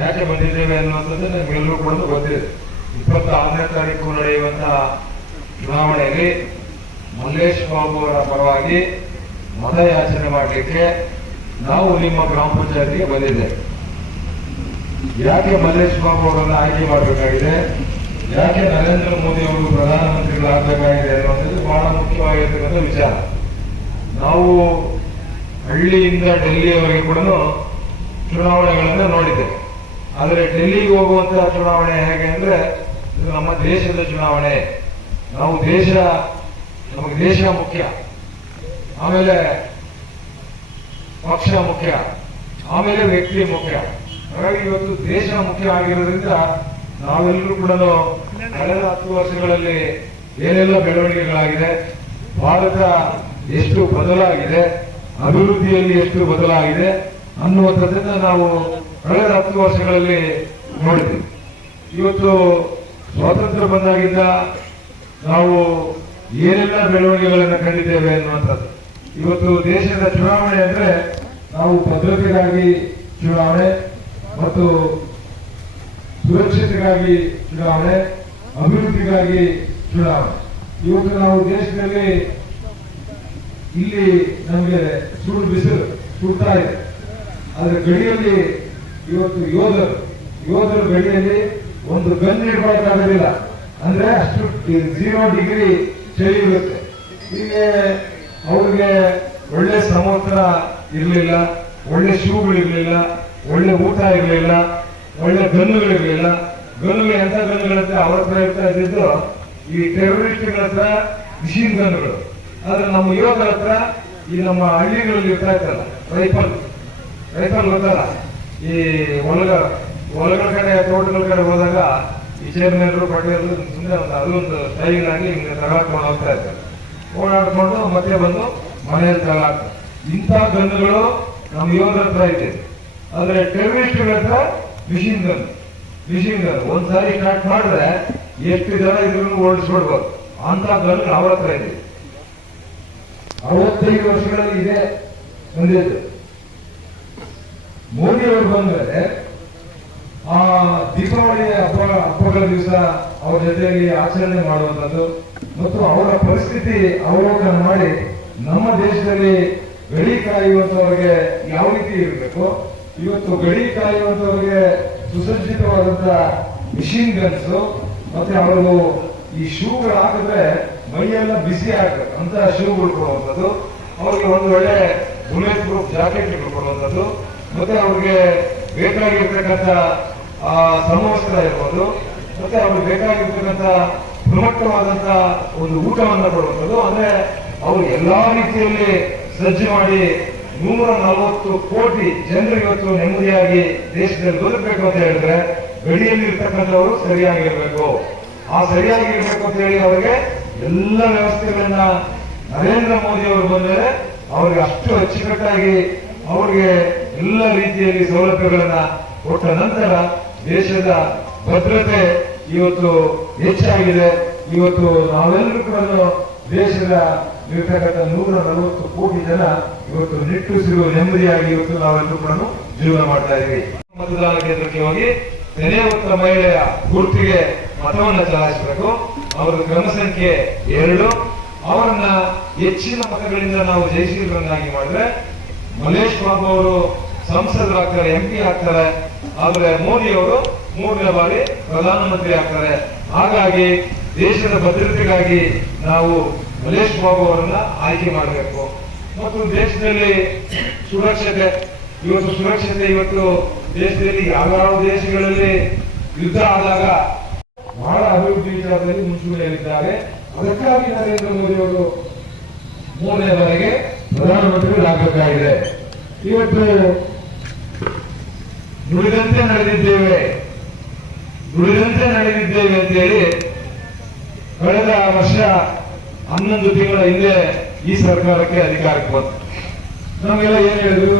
ಯಾಕೆ ಬಂದಿದ್ದೇವೆ ಅನ್ನುವಂಥದ್ದು ನಮಗೆಲ್ಲರೂ ಕೂಡ ಗೊತ್ತಿದೆ ಇಪ್ಪತ್ತಾರನೇ ತಾರೀಕು ನಡೆಯುವಂತಹ ಚುನಾವಣೆಯಲ್ಲಿ ಮಲ್ಲೇಶ್ ಬಾಬು ಅವರ ಪರವಾಗಿ ಮತಯಾಚನೆ ಮಾಡಲಿಕ್ಕೆ ನಾವು ನಿಮ್ಮ ಗ್ರಾಮ ಪಂಚಾಯತಿಗೆ ಬಂದಿದ್ದೇವೆ. ಯಾಕೆ ಮಲ್ಲೇಶ್ ಬಾಬು ಅವರನ್ನ ಆಯ್ಕೆ ಮಾಡಬೇಕಾಗಿದೆ? ಯಾಕೆ ನರೇಂದ್ರ ಮೋದಿ ಅವರು ಪ್ರಧಾನಮಂತ್ರಿಗಳಾಗಬೇಕಾಗಿದೆ ಅನ್ನುವಂಥದ್ದು ಬಹಳ ಮುಖ್ಯವಾಗಿರ್ತಕ್ಕಂಥ ವಿಚಾರ. ನಾವು ಹಳ್ಳಿಯಿಂದ ಡೆಲ್ಲಿಯವರೆಗೆ ಕೂಡ ಚುನಾವಣೆಗಳನ್ನು ನೋಡಿದ್ದೇವೆ. ಆದರೆ ಡೆಲ್ಲಿಗೆ ಹೋಗುವಂತಹ ಚುನಾವಣೆ ಹೇಗೆ ಅಂದ್ರೆ, ಇದು ನಮ್ಮ ದೇಶದ ಚುನಾವಣೆ. ನಾವು ದೇಶ, ನಮಗೆ ದೇಶ ಮುಖ್ಯ. ಆಮೇಲೆ ಪಕ್ಷ ಮುಖ್ಯ. ಆಮೇಲೆ ವ್ಯಕ್ತಿ ಮುಖ್ಯ. ಹಾಗಾಗಿ ಇವತ್ತು ದೇಶ ಮುಖ್ಯ ಆಗಿರೋದ್ರಿಂದ ನಾವೆಲ್ಲರೂ ಕೂಡ ಕಳೆದ ಹತ್ತು ವರ್ಷಗಳಲ್ಲಿ ಏನೆಲ್ಲ ಬೆಳವಣಿಗೆಗಳಾಗಿದೆ, ಭಾರತ ಎಷ್ಟು ಬದಲಾಗಿದೆ, ಅಭಿವೃದ್ಧಿಯಲ್ಲಿ ಎಷ್ಟು ಬದಲಾಗಿದೆ ಅನ್ನುವಂಥದ್ದನ್ನ ನಾವು ಕಳೆದ ಹತ್ತು ವರ್ಷಗಳಲ್ಲಿ ನೋಡಿದ್ವಿ. ಇವತ್ತು ಸ್ವಾತಂತ್ರ್ಯ ಬಂದಾಗಿಂದ ನಾವು ಏನೆಲ್ಲ ಬೆಳವಣಿಗೆಗಳನ್ನು ಕಂಡಿದ್ದೇವೆ ಅನ್ನುವಂಥದ್ದು. ಇವತ್ತು ದೇಶದ ಚುನಾವಣೆ ಅಂದ್ರೆ ನಾವು ಭದ್ರತೆಗಾಗಿ ಚುನಾವಣೆ ಮತ್ತು ಸುರಕ್ಷತೆಗಾಗಿ ಚುನಾವಣೆ, ಅಭಿವೃದ್ಧಿಗಾಗಿ ಚುನಾವಣೆ. ಇವತ್ತು ನಾವು ದೇಶದಲ್ಲಿ ಇಲ್ಲಿ ನಮಗೆ ಸುಡು ಬಿಸಿಲು, ಸುಡ್ತಾ ಇದೆ. ಆದರೆ ಗಡಿಯಲ್ಲಿ ಇವತ್ತು ಯೋಧರು ಯೋಧರ ಬೆಳೆಯಲ್ಲಿ ಒಂದು ಗನ್ ಇಡಬೇಕಾಗೋದಿಲ್ಲ ಅಂದ್ರೆ ಅಷ್ಟು ಜೀರೋ ಡಿಗ್ರಿ ಚಳಿ ಇರುತ್ತೆ. ಹೀಗೆ ಅವ್ರಿಗೆ ಒಳ್ಳೆ ಸಮವಸ್ತ್ರ ಇರಲಿಲ್ಲ, ಒಳ್ಳೆ ಶೂಗಳು ಇರಲಿಲ್ಲ, ಒಳ್ಳೆ ಊಟ ಇರಲಿಲ್ಲ, ಒಳ್ಳೆ ಗನ್ನುಗಳಿರಲಿಲ್ಲ ಗನ್ನುಗಳು ಎಂತ ಗನ್ನುಗಳಂತೆ ಅವ್ರ ಹತ್ರ ಇರ್ತಾ ಇದ್ದಿದ್ದು ಈ ಟೆರರಿಸ್ಟ್ಗಳ ಹತ್ರ ಮಿಷಿನ್ ಗನ್ನುಗಳು. ಆದ್ರೆ ನಮ್ಮ ಯೋಧರ ಹತ್ರ ಈ ನಮ್ಮ ಹಳ್ಳಿಗಳಲ್ಲಿ ಇರ್ತಾ ಇತ್ತಲ್ಲ ರೈಫಲ್ ರೈಫಲ್ ಗೊತ್ತಲ್ಲ? ಈ ಹೊಲಗ ಹೊಲಗಳ ಕಡೆ, ತೋಟಗಳ ಕಡೆ ಹೋದಾಗ ಈ ಚೇರ್ಮನ್ರು ಪಟೇಲ್ ಸುಮ್ಮನೆ ಒಂದು ಅದೊಂದು ಸ್ಟೈಲ್ ಆಗಿ ಹಿಂಗೆ ತಗೊಳ್ಕೊಂಡು ಹೋಗ್ತಾ ಇದ್ದಾರೆ ಓಡಾಡ್ಕೊಂಡು ಮತ್ತೆ ಬಂದು ಮನೆಯಲ್ಲಿ ತಗೊಳ್ತಾರೆ ಇಂಥ ಗಂಧಗಳು ನಮ್ಮ ಯೋಧರ ಹತ್ರ ಇದೆ. ಆದರೆ ಟೆರರಿಸ್ಟ್ಗಳ ಹತ್ರ ಮಿಷಿನ್ ಗನ್ ಮಿಷಿನ್ ಗನ್ ಒಂದ್ಸಾರಿ ಸ್ಟಾರ್ಟ್ ಮಾಡಿದ್ರೆ ಎಷ್ಟು ಜನ ಇದ್ರೂ ಓಡಿಸ್ಬಿಡ್ಬೋದು. ಅಂತ ಗನ್ ಅವ್ರ ಹತ್ರ ಇದೆ. ಅರವತ್ತೈದು ವರ್ಷಗಳಲ್ಲಿ ಇದೆ, ಬಂದಿದ್ದು. ಮೋದಿ ಅವರು ಬಂದ್ರೆ ಆ ದೀಪಾವಳಿ ಹಬ್ಬ, ಹಬ್ಬಗಳ ದಿವಸ ಅವ್ರ ಜೊತೆಯಲ್ಲಿ ಆಚರಣೆ ಮಾಡುವಂಥದ್ದು ಮತ್ತು ಅವರ ಪರಿಸ್ಥಿತಿ ಅವಲೋಕನ ಮಾಡಿ ನಮ್ಮ ದೇಶದಲ್ಲಿ ಗಡಿ ಕಾಯುವಂತವರಿಗೆ ಯಾವ ರೀತಿ ಇರಬೇಕು? ಇವತ್ತು ಗಡಿ ಕಾಯುವಂತವರಿಗೆ ಸುಸಜ್ಜಿತವಾದಂತ ಮಿಷಿನ್ ಗನ್ಸ್ ಮತ್ತೆ ಅವರು ಈ ಶೂಗಳು ಹಾಕಿದ್ರೆ ಮೈಯೆಲ್ಲ ಬಿಸಿ ಆಗ್ಬೇಕು. ಅಂತ ಶೂಗಳು ಕೊಡುವಂಥದ್ದು. ಅವ್ರಿಗೆ ಒಂದು ಒಳ್ಳೆ ಬುಲೆಟ್ ಪ್ರೂಫ್ ಜಾಕೆಟ್ ಕೊಡುವಂಥದ್ದು. ಮತ್ತೆ ಅವ್ರಿಗೆ ಬೇಕಾಗಿರ್ತಕ್ಕಂಥ ಸಮವಸ್ತ್ರ ಇರ್ಬೋದು. ಮತ್ತೆ ಅವ್ರಿಗೆ ಬೇಕಾಗಿರ್ತಕ್ಕಂಥ ಗುಣಮಟ್ಟವಾದಂತ ಒಂದು ಊಟವನ್ನು ಕೊಡುವಂಥದ್ದು ಅಂದ್ರೆ ಅವರು ಎಲ್ಲಾ ರೀತಿಯಲ್ಲಿ ಸಜ್ಜು ಮಾಡಿ ನೂರ ನಲವತ್ತು ಕೋಟಿ ಜನರು ಇವತ್ತು ನೆಮ್ಮದಿಯಾಗಿ ದೇಶದಲ್ಲಿ ಬದುಕಬೇಕು ಅಂತ ಹೇಳಿದ್ರೆ ಗಡಿಯಲ್ಲಿ ಇರ್ತಕ್ಕಂಥವರು ಸರಿಯಾಗಿರ್ಬೇಕು. ಆ ಸರಿಯಾಗಿರ್ಬೇಕು ಅಂತ ಹೇಳಿ ಅವರಿಗೆ ಎಲ್ಲ ವ್ಯವಸ್ಥೆಗಳನ್ನ ನರೇಂದ್ರ ಮೋದಿ ಅವರು ಬಂದರೆ ಅವ್ರಿಗೆ ಅಷ್ಟು ಅಚ್ಚುಕಟ್ಟಾಗಿ ಅವ್ರಿಗೆ ಎಲ್ಲ ರೀತಿಯಲ್ಲಿ ಸೌಲಭ್ಯಗಳನ್ನ ಕೊಟ್ಟ ನಂತರ ದೇಶದ ಭದ್ರತೆ ಇವತ್ತು ಹೆಚ್ಚಾಗಿದೆ. ಇವತ್ತು ನಾವೆಲ್ಲರೂ ಕೂಡ ದೇಶದ ಇರ್ತಕ್ಕಂಥ ನೂರ ನಲವತ್ತು ಕೋಟಿ ಜನ ಇವತ್ತು ನಿಟ್ಟುಸಿರುವ ನೆಮ್ಮದಿಯಾಗಿ ಇವತ್ತು ನಾವೆಲ್ಲರೂ ಕೂಡ ಜೀವನ ಮಾಡ್ತಾ ಇದ್ದೀವಿ. ಮತದಾನ ಕೇಂದ್ರಕ್ಕೆ ಹೋಗಿ ಹೊತ್ತ ಮಹಿಳೆಯ ಗುರುತಿಗೆ ಮತವನ್ನ ಚಲಾಯಿಸಬೇಕು. ಅವರ ಕ್ರಮ ಸಂಖ್ಯೆ ಎರಡು. ಅವರನ್ನ ಹೆಚ್ಚಿನ ಮತಗಳಿಂದ ನಾವು ಜಯಶೀಲರನ್ನಾಗಿ ಮಾಡಿದ್ರೆ ಮಲೇಶ್ ಬಾಬು ಅವರು ಸಂಸದರಾಗ್ತಾರೆ ಎಂ ಪಿ ಆಗ್ತಾರೆ, ಆದ್ರೆ ಮೋದಿ ಅವರು ಮೂರನೇ ಬಾರಿ ಪ್ರಧಾನಮಂತ್ರಿ ಆಗ್ತಾರೆ. ಹಾಗಾಗಿ ದೇಶದ ಭದ್ರತೆಗಾಗಿ ನಾವು ಮಲೇಶ್ ಬಾಬು ಅವರನ್ನ ಆಯ್ಕೆ ಮಾಡಬೇಕು. ಮತ್ತು ದೇಶದಲ್ಲಿ ಸುರಕ್ಷತೆ, ಇವತ್ತು ಸುರಕ್ಷತೆ, ಇವತ್ತು ದೇಶದಲ್ಲಿ ಯಾವ್ಯಾವ ದೇಶಗಳಲ್ಲಿ ಯುದ್ಧ ಆದಾಗ ಬಹಳ ಅಭಿವೃದ್ಧಿ ವಿಚಾರದಲ್ಲಿ ಮುಂಚೂಣಿಯಲ್ಲಿದ್ದಾರೆ. ಅದಕ್ಕಾಗಿ ನರೇಂದ್ರ ಮೋದಿ ಅವರು ಮೂರನೇ ಬಾರಿಗೆ ಪ್ರಧಾನಮಂತ್ರಿಗಳಾಗಬೇಕಾಗಿದೆ ಇವತ್ತು ನುಡಿದಂತೆ ನಡೆದಿದ್ದೇವೆ. ದುಡಿದಂತೆ ನಡೆದಿದ್ದೇವೆ ಅಂತ ಹೇಳಿ ಕಳೆದ ವರ್ಷ ಹನ್ನೊಂದು ತಿಂಗಳ ಹಿಂದೆ ಈ ಸರ್ಕಾರಕ್ಕೆ ಅಧಿಕಾರಕ್ಕೆ ಬಂತು. ನಮಗೆಲ್ಲ ಏನ್ ಹೇಳಿದ್ರು?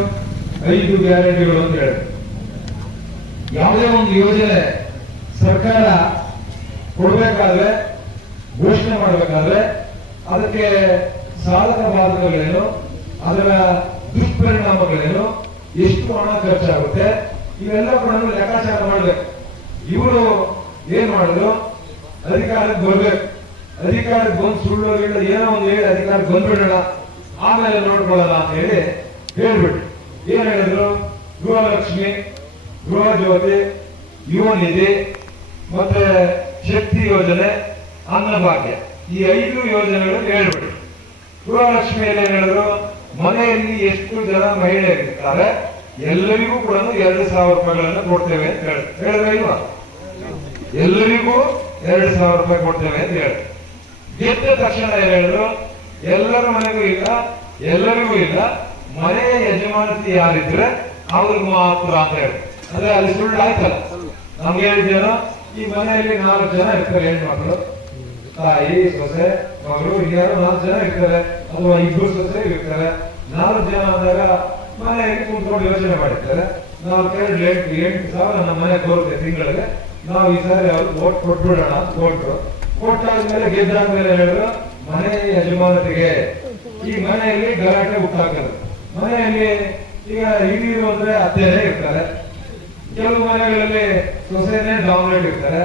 ಐದು ಗ್ಯಾರಂಟಿಗಳು ಅಂತ ಹೇಳಿದ್ರು ಯಾವುದೇ ಒಂದು ಯೋಜನೆ ಸರ್ಕಾರ ಕೊಡಬೇಕಾದ್ರೆ, ಘೋಷಣೆ ಮಾಡಬೇಕಾದ್ರೆ ಅದಕ್ಕೆ ಸಾಧಕ ಬಾಧಕಗಳೇನು, ಅದರ ದುಷ್ಪರಿಣಾಮಗಳೇನು, ಎಷ್ಟು ಹಣ ಖರ್ಚಾಗುತ್ತೆ ಇವೆಲ್ಲ ಕೂಡ ಲೆಕ್ಕಾಚಾರ ಮಾಡ್ಬೇಕು. ಇವರು ಏನ್ ಮಾಡಿದ್ರು? ಅಧಿಕಾರಕ್ಕೆ ಬರ್ಬೇಕು. ಅಧಿಕಾರಕ್ಕೆ ಬಂದು ಸುಳ್ಳು ಏನೋ ಒಂದು ಹೇಳಿ ಅಧಿಕಾರಕ್ಕೆ ಬಂದ್ಬಿಡೋಣ. ಆಮೇಲೆ ನೋಡ್ಕೊಳ್ಳೋಣ ಅಂತ ಹೇಳಿ ಹೇಳ್ಬಿಟ್ಟು ಏನ್ ಹೇಳಿದ್ರು? ಗೃಹಲಕ್ಷ್ಮಿ ಗೃಹ ಜ್ಯೋತಿ ಯುವ ನಿಧಿ ಮತ್ತೆ ಶಕ್ತಿ ಯೋಜನೆ, ಅನ್ನಭಾಗ್ಯ. ಈ ಐದು ಯೋಜನೆಗಳು ಹೇಳ್ಬಿಟ್ಟು ಗೃಹಲಕ್ಷ್ಮಿಯಲ್ಲಿ ಏನ್ ಹೇಳಿದ್ರು? ಮನೆಯಲ್ಲಿ ಎಷ್ಟು ಜನ ಮಹಿಳೆಯರಿರ್ತಾರೆ? ಎಲ್ಲರಿಗೂ ಕೂಡ ಎರಡು ಸಾವಿರ ರೂಪಾಯಿಗಳನ್ನ ಕೊಡ್ತೇವೆ ಅಂತ ಹೇಳಿ. ಹೇಳಿದ್ರೆ ಇಲ್ವಾ? ಎಲ್ಲರಿಗೂ ಎರಡು ಸಾವಿರ ರೂಪಾಯಿ ಕೊಡ್ತೇವೆ ಅಂತ ಹೇಳಿ. ಗೆದ್ದ ತಕ್ಷಣ ಹೇಳಿದ್ರು? ಎಲ್ಲರ ಮನೆಗೂ ಇಲ್ಲ, ಎಲ್ಲರಿಗೂ ಇಲ್ಲ ಮನೆಯ ಯಜಮಾನತಿ ಯಾರಿದ್ರೆ ಅವ್ರಿಗೆ ಮಾತ್ರ ಅಂತ ಹೇಳಿ. ಅಂದ್ರೆ ಅಲ್ಲಿ ಸುಳ್ಳು ಆಯ್ತಲ್ಲ? ನಮ್ಗೆ ಹೇಳಿದ್ದೇನೋ ಈ ಮನೆಯಲ್ಲಿ ನಾಲ್ಕು ಜನ ಇರ್ತಾರೆ ಹೆಣ್ಮಕ್ಳು. ತಾಯಿ, ಸೊಸೆ, ಮಗಳು ಹೀಗಾರು ನಾಲ್ಕು ಜನ ಇರ್ತಾರೆ. ಅಥವಾ ಇಬ್ಬರು ಸೊಸೆ ಇರ್ತಾರೆ. ನಾಲ್ಕು ಜನ ಅಂದಾಗ ಮನೆಯಲ್ಲಿ ಕೂತ್ಕೊಂಡು ಯೋಚನೆ ಮಾಡಿರ್ತಾರೆ ನಾವು ಕೇಳಿ ಎಂಟು ಎಂಟು ಸಾವಿರ ನಮ್ಮ ಮನೆ ಬರುತ್ತೆ ತಿಂಗಳಿಗೆ. ನಾವು ಈ ಸಾರಿ ಅವ್ರಿಗೆ ಓಟ್ ಕೊಟ್ಬಿಡೋಣ ಅಂತ ಕೊಟ್ರು. ಕೊಟ್ಟಾದ್ಮೇಲೆ ಗೆದ್ದಾದ್ಮೇಲೆ ಹೇಳಿದ್ರು, ಮನೆ ಯಜಮಾನತಿಗೆ ಈ ಮನೆಯಲ್ಲಿ ಗಲಾಟೆ ಹುಟ್ಟಾಕಲ್ಲ ಮನೆಯಲ್ಲಿ ಈಗ ಹಿರಿಯರು ಅಂದ್ರೆ ಅತ್ತೆನೇ ಇರ್ತಾರೆ. ಕೆಲವು ಮನೆಗಳಲ್ಲಿ ಸೊಸೆನೇ ಡಾಮಿನೇಟ್ ಇರ್ತಾರೆ.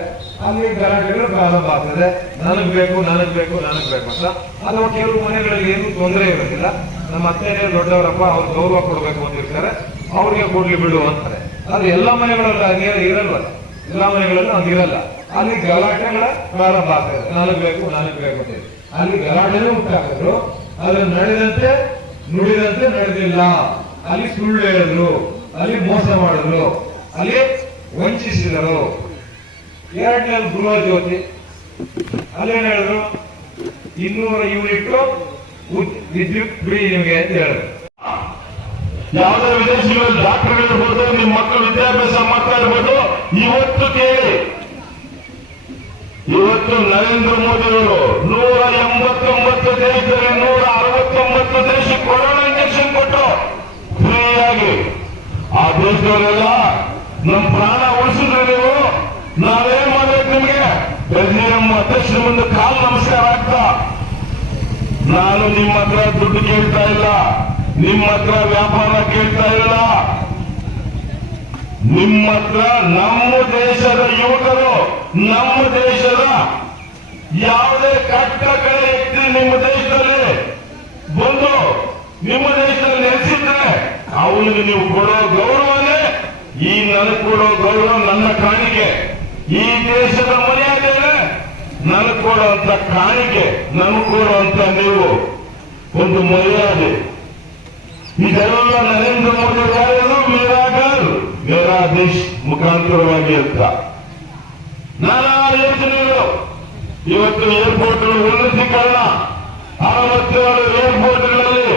ಅಲ್ಲಿ ಗಲಾಟೆಗಳು ಪ್ರಾರಂಭ ಆಗ್ತದೆ. ನನಗ್ ಬೇಕು ನನಗ್ ಬೇಕು ನನಗ್ ಬೇಕು ಅಂತ. ಅಥವಾ ಕೆಲವು ಮನೆಗಳಲ್ಲಿ ಏನು ತೊಂದರೆ ಇರೋದಿಲ್ಲ. ನಮ್ಮ ಅತ್ತೆನೇ ದೊಡ್ಡವರಪ್ಪ ಅವ್ರು ಗೌರವ ಕೊಡ್ಬೇಕು ಅಂತ ಇರ್ತಾರೆ ಅವ್ರಿಗೆ ಕೊಡ್ಲಿ ಬಿಡು ಅಂತಾರೆ. ಅದು ಎಲ್ಲ ಮನೆಗಳಲ್ಲಿ ಹಂಗೆ ಇರಲ್ವ? ಎಲ್ಲ ಮನೆಗಳಲ್ಲಿ ಇರಲ್ಲ. ಅಲ್ಲಿ ಗಲಾಟೆಗಳ ಪ್ರಾರಂಭ ಆಗ್ತದೆ ನಾಲ್ಕು ಬೇಕು ನಾಲ್ಕು ಬೇಕು ಅಂತ. ಅಲ್ಲಿ ಗಲಾಟೆನೇ ಉಂಟಾಗಿದ್ರು ಅದು ನಡೆದಂತೆ, ನುಡಿದಂತೆ ನಡೆದಿಲ್ಲ. ಅಲ್ಲಿ ಸುಳ್ಳು ಹೇಳಿದ್ರು. ಅಲ್ಲಿ ಮೋಸ ಮಾಡಿದ್ರು. ಅಲ್ಲಿ ವಂಚಿಸಿದರು. ಎರಡನೇ ಗೃಹ ಜ್ಯೋತಿ. ಅಲ್ಲೇನು ಹೇಳಿದ್ರು? ಇನ್ನೂರ ಯೂನಿಟ್ ವಿದ್ಯುತ್ ಫ್ರೀ ನಿಮಗೆ ಅಂತ ಹೇಳಿದ್ರು ಯಾವುದೇ ವಿದೇಶಿಗಳು ಡಾಕ್ಟರ್ ಇರ್ಬೋದು ನಿಮ್ಮ ಮಕ್ಕಳು ವಿದ್ಯಾಭ್ಯಾಸ ಮಾಡ್ತಾ ಇರ್ಬೋದು, ಇವತ್ತು ಕೇಳಿ. ಇವತ್ತು ನರೇಂದ್ರ ಮೋದಿ ಅವರು ನೂರ ಎಂಬತ್ತೊಂಬತ್ತು ದೇಶದಲ್ಲಿ ನೂರ ಅರವತ್ತೊಂಬತ್ತು ದೇಶ ಕೊರೋನಾ ಇಂಜೆಕ್ಷನ್ ಕೊಟ್ಟು ಫ್ರೀಯಾಗಿ. ಆ ದೇಶದವರೆಲ್ಲ ನಮ್ಮ ಪ್ರಾಣ ಉಳಿಸಿದ್ರೆ ನೀವು. ನಾವೇನ್ ಮಾಡ್ಬೇಕು ನಿಮಗೆ? ನಮ್ಮ ಅಧ್ಯಕ್ಷರ ಮುಂದೆ ಕಾಲು ನಮಸ್ಕಾರ ಆಗ್ತಾ. ನಾನು ನಿಮ್ಮ ಹತ್ರ ದುಡ್ಡು ಕೇಳ್ತಾ ಇಲ್ಲ. ನಿಮ್ಮ ಹತ್ರ ವ್ಯಾಪಾರ ಕೇಳ್ತಾ ಇಲ್ಲ. ನಿಮ್ಮ ಹತ್ರ ನಮ್ಮ ದೇಶದ ಯುವಕರು, ನಮ್ಮ ದೇಶದ ಯಾವುದೇ ಕಟ್ಟ ಕಡೆ ನಿಮ್ಮ ದೇಶದಲ್ಲಿ ಬಂದು ನಿಮ್ಮ ದೇಶದಲ್ಲಿ ನೆಲೆಸಿದ್ರೆ ಅವನಿಗೆ ನೀವು ಕೊಡೋ ಗೌರವನೇ ಈ ನನಗೆ ಕೊಡೋ ಗೌರವ ನನ್ನ ಕಾಣಿಕೆ. ಈ ದೇಶದ ಮರ್ಯಾದೆನೇ ನನಗೆ ಕೊಡುವಂತ ಕಾಣಿಕೆ ನನಗೆ ಕೊಡುವಂತ ನೀವು ಒಂದು ಮರ್ಯಾದೆ. ಇದೆಲ್ಲ ನರೇಂದ್ರ ಮೋದಿ ಯಾರು ಮೇರಾ ಮೇರಾ ದೇಶ್ ಮುಖಾಂತರವಾಗಿ ಅಂತ. ನಾನಾ ಯೋಜನೆಗಳು. ಇವತ್ತು ಏರ್ಪೋರ್ಟ್ ಉನ್ನತೀಕರಣ ಅರವತ್ತೇಳು ಏರ್ಪೋರ್ಟ್ಗಳಲ್ಲಿ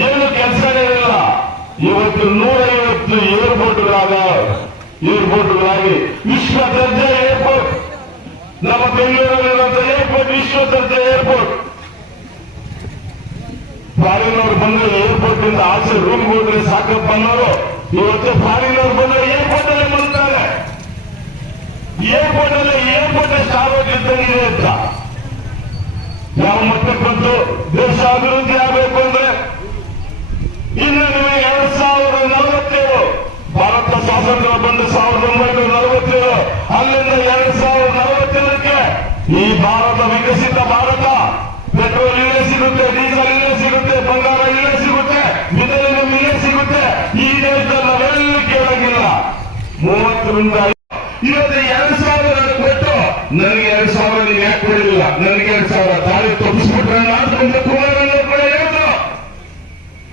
ಏನು ಕೆಲಸಗಳಿಲ್ಲ ಇವತ್ತು ನೂರೈವತ್ತು ಏರ್ಪೋರ್ಟ್ಗಳಾಗ ಏರ್ಪೋರ್ಟ್ಗಳಾಗಿ ವಿಶ್ವ ದರ್ಜೆ ನಮ್ಮ ಬೆಂಗಳೂರಲ್ಲಿರುವಂತ ಏರ್ಪೋರ್ಟ್ ವಿಶ್ವದರ್ಜೆ ಏರ್ಪೋರ್ಟ್ ಫಾರಿನವ್ರು ಬಂದ್ರೆ ಏರ್ಪೋರ್ಟ್ ಇಂದ ಆಚೆ ರೂಮ್ ಹೋದ್ರೆ ಸಾಕಪ್ಪ ಅನ್ನೋರು. ಇವತ್ತು ಫಾರಿನವ್ರು ಬಂದ್ರೆ ಏರ್ಪೋರ್ಟ್ ಅಲ್ಲೇ ಬರುತ್ತಾರೆ ಏರ್ಪೋರ್ಟ್ ಅಲ್ಲಿ ಏರ್ಪೋರ್ಟ್ ಸಾರ್ವಜನಿಕರಿಗೆ ಅಂತ. ಯಾವ ಮಟ್ಟಕ್ಕೆ ಬಂತು? ದೇಶ ಅಭಿವೃದ್ಧಿ ಆಗಬೇಕು ಅಂದ್ರೆ ಇನ್ನು ನಿಮಗೆ ಎರಡ್ ಸಾವಿರದ ನಲವತ್ತೇಳು. ಭಾರತ ಸ್ವಾತಂತ್ರ್ಯ ಬಂದು ಸಾವಿರದ ಒಂಬೈನೂರ ನಲವತ್ತೇಳು ಅಲ್ಲಿಂದ ಎರಡ್ ಸಾವಿರದ ನಲವತ್ತೇಳಕ್ಕೆ ಈ ಭಾರತ ವಿಕಸಿತ ಭಾರತ ಪೆಟ್ರೋಲ್ ಇಲ್ಲೇ ಸಿಗುತ್ತೆ ಡೀಸೆಲ್ ಇಲ್ಲೇ ಸಿಗುತ್ತೆ ಬಂಗಾರ ಇಲ್ಲೇ ಸಿಗುತ್ತೆ ಮಿಲಿನಿಯಂ ಇಲ್ಲೇ ಸಿಗುತ್ತೆ. ಈ ದೇಶದಲ್ಲಿ ನಾವೆಲ್ಲ ಕೇಳಂಗಿಲ್ಲ. ಮೂವತ್ತರಿಂದ ಇವತ್ತು ಎರಡ್ ಸಾವಿರ ಕೊಟ್ಟು ನನಗೆ ಎರಡ್ ಸಾವಿರ ನೀವು ಯಾಕೆ ಕೊಡಲಿಲ್ಲ ನನಗೆ ಎರಡ್ ಸಾವಿರ ದಾರಿ ತಪ್ಪಿಸ್ಬಿಟ್ರೆ ಮಾಡ್ಕೊಂಡು ಕುಮಾರಣ್ಣ ಕೂಡ ಹೇಳಿದ್ರು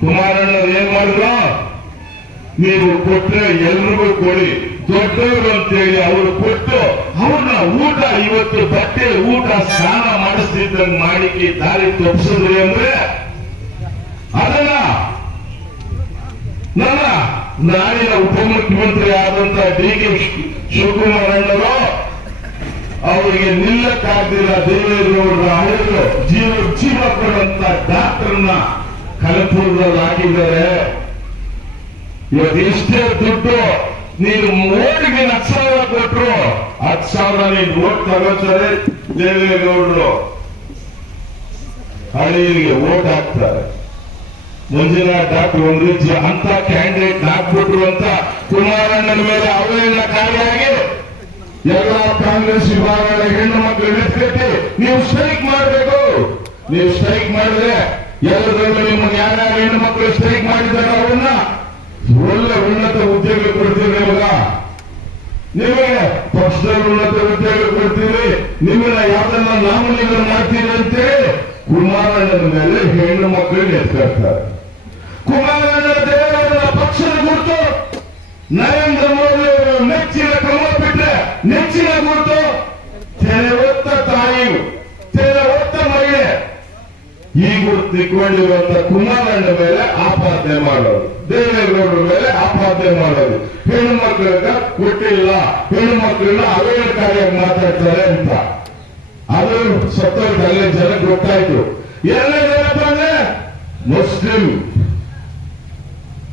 ಕುಮಾರಣ್ಣವ್ರು ಏನ್ ಮಾಡಿದ್ರು ನೀವು ಕೊಟ್ರೆ ಎಲ್ರಿಗೂ ಕೊಡಿ. ದೊಡ್ಡವರು ಅಂತೇಳಿ ಅವರು ಕೊಟ್ಟು ಅವ್ರನ್ನ ಊಟ, ಇವತ್ತು ಬಟ್ಟೆ, ಊಟ, ಸ್ನಾನ ಮಾಡಿಸ್ತಿದ್ದಂಗ್ ಮಾಡಿಕೆ ದಾರಿ ತಪ್ಪಿಸಿದ್ರಿ ಅಂದ್ರೆ ಅದನ್ನ ನನ್ನ ನಾಳಿನ ಉಪಮುಖ್ಯಮಂತ್ರಿ ಆದಂತ ಡಿ ಕೆ ಶಿವಕುಮಾರ್ ಅಣ್ಣರು, ಅವರಿಗೆ ನಿಲ್ಲಕ್ಕಾಗ್ದಿಲ್ಲ ದೇವೇಗೌಡರ ಹಳೆಯರು ಜೀವ ಜೀವ ಕೊಡುವಂತ ಡಾಕ್ಟರ್ನ ಕಲಪುರದಲ್ಲಿ ಹಾಕಿದ್ದಾರೆ ಇವತ್ತು ಎಷ್ಟೇ ದುಡ್ಡು ನೀನು ಓಟಿಗೆ ಹತ್ತು ಸಾವಿರ ಕೊಟ್ರು. ಹತ್ತು ಸಾವಿರ ನೀನ್ ಓಟ್ ತಗೋತಾರೆ ದೇವೇಗೌಡರು. ಹಳ್ಳಿಗೆ ಓಟ್ ಹಾಕ್ತಾರೆ. ಮಂಜುನಾಥ್ ಡಾಕ್ಟರ್ ಒಂದು ಅಂತ ಕ್ಯಾಂಡಿಡೇಟ್ ಹಾಕ್ಬಿಟ್ರು ಅಂತ ಕುಮಾರಣ್ಣನ ಮೇಲೆ ಅವಹೇಳನಕಾರಿಯಾಗಿ ಎಲ್ಲ ಕಾಂಗ್ರೆಸ್ ವಿಭಾಗಗಳ ಹೆಣ್ಣು ಮಕ್ಕಳು ಎತ್ಕಟ್ಟಿ ನೀವು ಸ್ಟ್ರೈಕ್ ಮಾಡಬೇಕು. ನೀವು ಸ್ಟ್ರೈಕ್ ಮಾಡಿದ್ರೆ ಎಲ್ಲರೂ ನಿಮ್ಮ ಯಾರ್ಯಾರು ಹೆಣ್ಣು ಮಕ್ಕಳು ಸ್ಟ್ರೈಕ್ ಮಾಡಿದ್ದಾರೆ ಅವನ್ನ ಒಳ್ಳೆ ಉನ್ನತ ಉದ್ಯೋಗ ಕೊಡ್ತೀವಿ ನಿಮಗ. ನಿಮಗೆ ಪಕ್ಷದ ಉನ್ನತ ಉದ್ಯೋಗ ಕೊಡ್ತೀವಿ ನಿಮ್ಮನ್ನ ಯಾವ್ದನ್ನ ನಾಮನಿಗಳು ಮಾಡ್ತೀವಿ ಅಂತೇಳಿ ಕುಮಾರಣ್ಣನ ಮೇಲೆ ಹೆಣ್ಣು ಮಕ್ಕಳಿಗೆ ಎತ್ಕೊಳ್ತಾರೆ. ಕುಮಾರಣ್ಣ ದೇವರ ಪಕ್ಷದ ಗುರುತು. ನರೇಂದ್ರ ಮೋದಿ ಅವರು ನೆಚ್ಚಿನ ಕ್ರಮ ಬಿಟ್ರೆ ನೆಚ್ಚಿನ ಗುರುತು. ತೆರೆ ಹೊತ್ತ ತಾಯಿ ತೆರೆ ಹೊತ್ತ ಮಹಿಳೆ. ಈ ಗುರುತು ತಿಳ್ಕೊಂಡಿರುವಂತ ಕುಮಾರಣ್ಣ ಮೇಲೆ ಆಪಾದನೆ ಮಾಡೋದು. ದೇವೇಗೌಡರ ಮೇಲೆ ಆಪಾದನೆ ಮಾಡೋದು. ಹೆಣ್ಣು ಮಕ್ಕಳಿಗೆ ಕೊಟ್ಟಿಲ್ಲ. ಹೆಣ್ಣು ಮಕ್ಕಳನ್ನ ಅವಹೇಳನಕಾರಿಯಾಗಿ ಮಾತಾಡ್ತಾರೆ ಅಂತ. ಅದು ಸತ್ತೋಗಿ ಅಲ್ಲಿ ಜನ ಗೊತ್ತಾಯ್ತು. ಎರಡನೇ ಏನಪ್ಪ ಅಂದ್ರೆ? ಮುಸ್ಲಿಂ.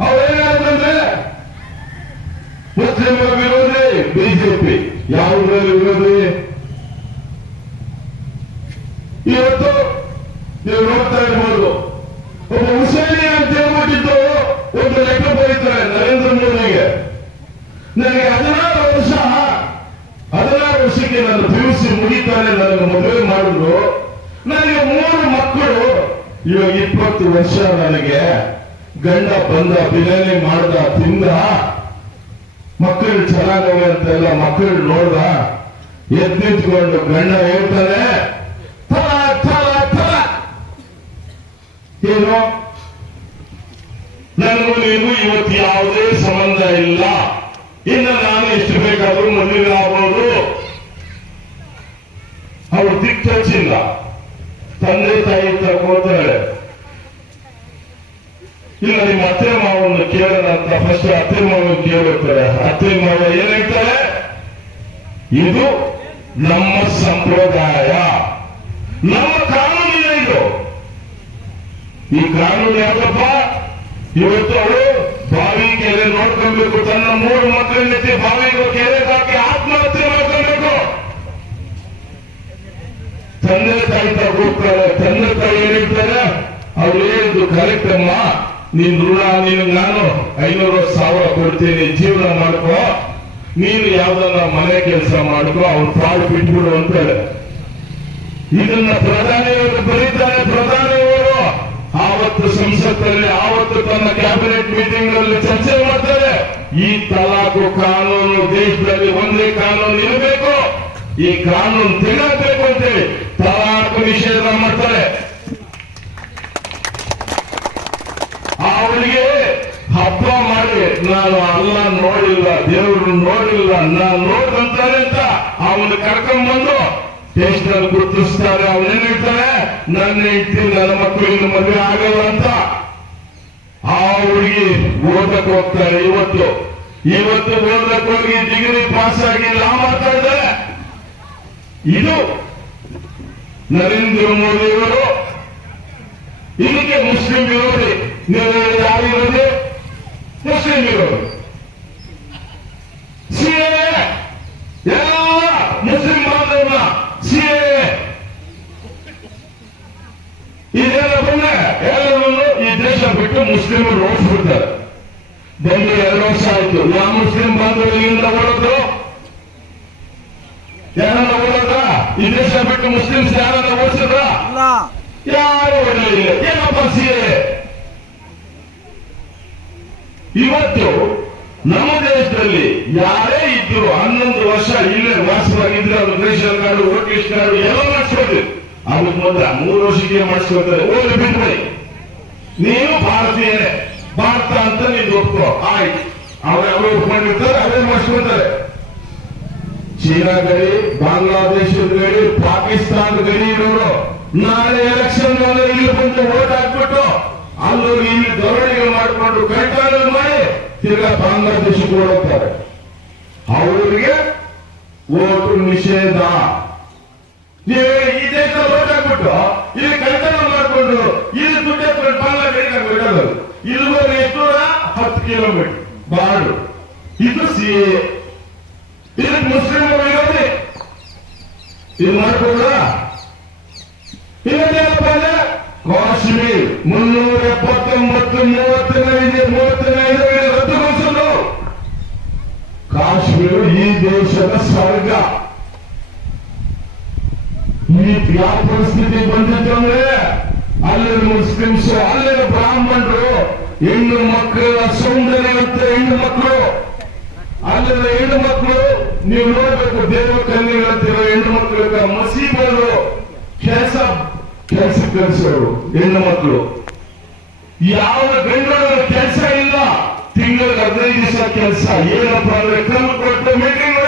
ಅವ್ರೇನಾದ್ರಂದ್ರೆ ಮುಸ್ಲಿಂ ವಿರೋಧಿ? ಬಿಜೆಪಿ. ಯಾವುದ್ರಲ್ಲಿ ವಿರೋಧಿ? ಇವತ್ತು ನೀವು ನೋಡ್ತಾ ಇರ್ಬೋದು. ಒಬ್ಬ ಹುಸೇನಿ ಅಂತ ಹೇಳ್ಬಿಟ್ಟಿದ್ದು ಒಂದು ಲೆಕ್ಕ ಬರೀತಾರೆ ನರೇಂದ್ರ ಮೋದಿಗೆ. ನನಗೆ ಹದಿನಾರು ವರ್ಷ, ಹದಿನಾರು ವರ್ಷಕ್ಕೆ ನನ್ನ ಪಿ ಯು ಸಿ ಮುಗಿತಾನೆ ನನಗೆ ಮದುವೆ ಮಾಡಿದ್ರು. ನನಗೆ ಮೂರು ಮಕ್ಕಳು. ಇವಾಗ ಇಪ್ಪತ್ತು ವರ್ಷ ನನಗೆ. ಗಂಡ ಬಂದ ಬಿರಿಯಾನಿ ಮಾಡ್ದ, ತಿಂದ. ಮಕ್ಕಳು ಚೆನ್ನಾಗವೆ ಅಂತೆಲ್ಲ ಮಕ್ಕಳು ನೋಡ್ದ. ಎದ್ದು ನಿಂತ್ಕೊಂಡು ಗಂಡ ಹೇಳ್ತಾನೆ ಏನು ನನಗೂ ನೀವು ಇವತ್ತು ಯಾವುದೇ ಸಂಬಂಧ ಇಲ್ಲ. ಇನ್ನು ನಾನು ಎಷ್ಟು ಬೇಕಾದರೂ ಮದುವೆ ಆಗ್ಬೋದು. ಅವ್ರು ದಿಕ್ಕಿಲ್ಲ ತಂದೆ ತಾಯಿ ತಗೋತಾರೆ ಇಲ್ಲ, ನಿಮ್ಮ ಅತ್ತೆ ಮಾವನ್ನು ಕೇಳೋಣ ಅಂತ ಫಸ್ಟ್ ಅತ್ತೆ ಮಾವ ಕೇಳುತ್ತಾರೆ ಅತ್ತೆ ಮಾವ ಏನ್ ಇದು ನಮ್ಮ ಸಂಪ್ರದಾಯ. ನಮ್ಮ ಇದು ಈ ಕಾನೂನು ಯಾಕಪ್ಪ? ಇವತ್ತು ಅವರು ಬಾವಿ ಕೆರೆ ನೋಡ್ಕೊಳ್ಬೇಕು. ತನ್ನ ಮೂರು ಮಕ್ಕಳನ್ನೆತ್ತಿ ಬಾವಿಗೆ ಕೆರೆ ಹಾಕಿ ಆತ್ಮಹತ್ಯೆ ಮಾಡ್ಕೊಳ್ಬೇಕು. ತಂದೆ ತಾಯಿ ಹೋಗ್ತಾರೆ ತಂದೆ ತಾಯಿ ಏನಿರ್ತಾರೆ ಅವ್ರು ಹೇಳಿದ್ದು ಕರೆಕ್ಟ್ ಅಮ್ಮ. ನೀನ್ ಋಣ, ನೀನು ನಾನು ಐನೂರು ಸಾವಿರ ಕೊಡ್ತೀನಿ, ಜೀವನ ಮಾಡ್ಕೋ. ನೀನು ಯಾವ್ದನ್ನ ಮನೆ ಕೆಲಸ ಮಾಡ್ಕೋ, ಅವ್ರು ಪಾಡು ಬಿಟ್ಬಿಡು ಅಂತಾರೆ ಇದನ್ನ ಪ್ರಧಾನಿಯವರು ಬರೀತಾರೆ, ಪ್ರಧಾನ. ಸಂಸತ್ತಲ್ಲಿ ಆವತ್ತು ತನ್ನ ಕ್ಯಾಬಿನೆಟ್ ಮೀಟಿಂಗ್ನಲ್ಲಿ ಚರ್ಚೆ ಮಾಡ್ತಾರೆ. ಈ ತಲಾಖು ಕಾನೂನು ದೇಶದಲ್ಲಿ ಒಂದೇ ಕಾನೂನು ಇರಬೇಕು. ಈ ಕಾನೂನು ತೆಗೆದಬೇಕು ಅಂತೇಳಿ ತಲಾಖು ನಿಷೇಧ ಮಾಡ್ತಾರೆ. ಅವರಿಗೆ ಹಬ್ಬ ಮಾಡಿ, ನಾನು ಅಲ್ಲ, ನೋಡಿಲ್ಲ, ದೇವರು ನೋಡಿಲ್ಲ, ನಾನು ನೋಡ್ದಂತಾರೆ ಅಂತ ಅವನು ಕರ್ಕೊಂಡ್ ಬಂದು ದೇಶದಲ್ಲಿ ಗುರುತಿಸ್ತಾರೆ. ಅವನೇನ್ ಹೇಳ್ತಾರೆ ನನ್ನ ಹೆಂಡತಿ, ನನ್ನ ಮಕ್ಕಳು ಇನ್ನು ಮದುವೆ ಆಗಲ್ಲ ಅಂತ. ಆ ಹುಡುಗಿ ಓದಕ್ ಹೋಗ್ತಾರೆ. ಇವತ್ತು ಇವತ್ತು ಓದಕ್ ಹೋಗಿ ಡಿಗ್ರಿ ಪಾಸ್ ಆಗಿ ಲಾ ಮಾಡ್ತಾ ಇದು ನರೇಂದ್ರ ಮೋದಿ ಅವರು. ಇದಕ್ಕೆ ಮುಸ್ಲಿಂ ವಿರೋಧಿ ನೀವು ಮುಸ್ಲಿಂ ವಿರೋಧಿ. ಸಿ ಎಲ್ಲ ಮುಸ್ಲಿಂ ಬಾಂಧವನ್ನ ಸಿಎ ಇದೆಲ್ಲ ಬಂದ್ರೆ ಎಲ್ಲರನ್ನು ಈ ದೇಶ ಬಿಟ್ಟು ಮುಸ್ಲಿಮರು ಓಡಿಸ್ಬಿಡ್ತಾರೆ ಬಂದು ಎರಡು ವರ್ಷ ಆಯ್ತು. ಯಾವ ಮುಸ್ಲಿಂ ಬಾಂಧವರಿಂದ ಓಡೋದು? ಯಾರನ್ನ ಓಡೋದ? ಈ ದೇಶ ಬಿಟ್ಟು ಮುಸ್ಲಿಮ್ಸ್ ಯಾರನ್ನ ಓಡಿಸಿದ್ರ ಯಾರು ಓಡಲಿಲ್ಲ ಏನಪ್ಪ ಸೀರೆ ಇವತ್ತು ನಮ್ಮ ದೇಶದಲ್ಲಿ ಯಾರೇ ಇದ್ರು ಹನ್ನೊಂದು ವರ್ಷ ಇಲ್ಲೇ ವಾಸವಾಗಿದ್ರೆ ಅವ್ರು ration card vote list card ಎಲ್ಲ ಮಾಡಿಸ್ಬೋದು ಅವ್ರ ಮೊದಲ ಮೂರು ವರ್ಷಕ್ಕೆ ಮಾಡಿಸ್ಕೊತಾರೆ ಓದಿ ಬಿಟ್ಬಿಡಿ. ನೀನು ಭಾರತೀಯರೇ, ಭಾರತ ಅಂತ ನೀನು ಒಪ್ಕೋ. ಆಯ್ತು. ಅವ್ರು ಯಾವ ಒಪ್ಕೊಂಡಿರ್ತಾರೆ ಅವರೇ ಮಾಡಿಸ್ಕೊಳ್ತಾರೆ ಚೀನಾ ಗಡಿ ಬಾಂಗ್ಲಾದೇಶದ ಗಡಿ ಪಾಕಿಸ್ತಾನ ಗಡಿ ಇರೋರು ನಾಳೆ ಎಲೆಕ್ಷನ್ ಇಲ್ಲಿ ಬಂದು ಓಟ್ ಹಾಕ್ಬಿಟ್ಟು ಅಲ್ಲೂ ಇಲ್ಲಿ ಧೋರಣೆಗಳು ಮಾಡಿಕೊಂಡು ಕೈಕಾಲು ಮಾಡಿ ತಿರ್ಗಾ ಬಾಂಗ್ಲಾದೇಶಕ್ಕೆ ಓಡೋಗ್ತಾರೆ. ಅವರಿಗೆ ಓಟು ನಿಷೇಧ ನೀವು ಈ ದೇಶದಲ್ಲಿ ಓಟ್ ಹಾಕ್ಬಿಟ್ಟು ಇಲ್ಲಿ ಕೈತನ ಮಾಡಿಕೊಂಡು ಇಲ್ಲಿ ದುಡ್ಡು ಹಾಕೊಂಡು ಬಾಂಗ್ಲಾದೇಶ ಬಿಡೋದು ಇಲ್ಲಿವರೆಗೆ ಹತ್ತು ಕಿಲೋಮೀಟರ್ ಬಾಡು ಇದು ಸಿ ಇದಕ್ಕೆ ಮುಸ್ಲಿಮರು ಇದೆ ಇದು ಮಾಡ್ಬೋದ? ಇನ್ನೊಂದೇನಪ್ಪ ಅಂದ್ರೆ ಕಾಶ್ಮೀರ್ ಮುನ್ನೂರ ಎಪ್ಪತ್ತೊಂಬತ್ತು ಮೂವತ್ತೈದು ಮೂವತ್ತೈದು ರದ್ದುಗೊಳಿಸಲು ಕಾಶ್ಮೀರ ಈ ದೇಶದ ಸ್ವರ್ಗ. ಈ ಯಾವ ಪರಿಸ್ಥಿತಿ ಬಂದಿತ್ತು ಅಂದ್ರೆ ಅಲ್ಲಿನ ಮುಸ್ಲಿಮ್ಸ್, ಅಲ್ಲಿನ ಬ್ರಾಹ್ಮಣರು, ಹೆಣ್ಣು ಮಕ್ಕಳ ಸೌಂದರ್ಯವಂತ ಹೆಣ್ಣು ಮಕ್ಕಳು. ಅಲ್ಲಿನ ಹೆಣ್ಣು ಮಕ್ಕಳು, ನೀವು ನೋಡ್ಬೇಕು ದೇವ ಕನ್ಯೆಗಳಂತಿರೋ ಹೆಣ್ಣು ಮಕ್ಕಳು ಮಸೀಬರು ಕೆಲಸ ಕೆಲಸ ಕಲಿಸೋರು ಹೆಣ್ಣು ಮಕ್ಕಳು. ಯಾವ ಗಂಡ ಕೆಲಸ ಇಲ್ಲ. ತಿಂಗಳ ಹದಿನೈದು ದಿವಸ ಕೆಲಸ. ಏನಪ್ಪ ಅಂದ್ರೆ ಕಲ್ಲು ಕೊಟ್ಟು ಮೀಟಿಂಗ್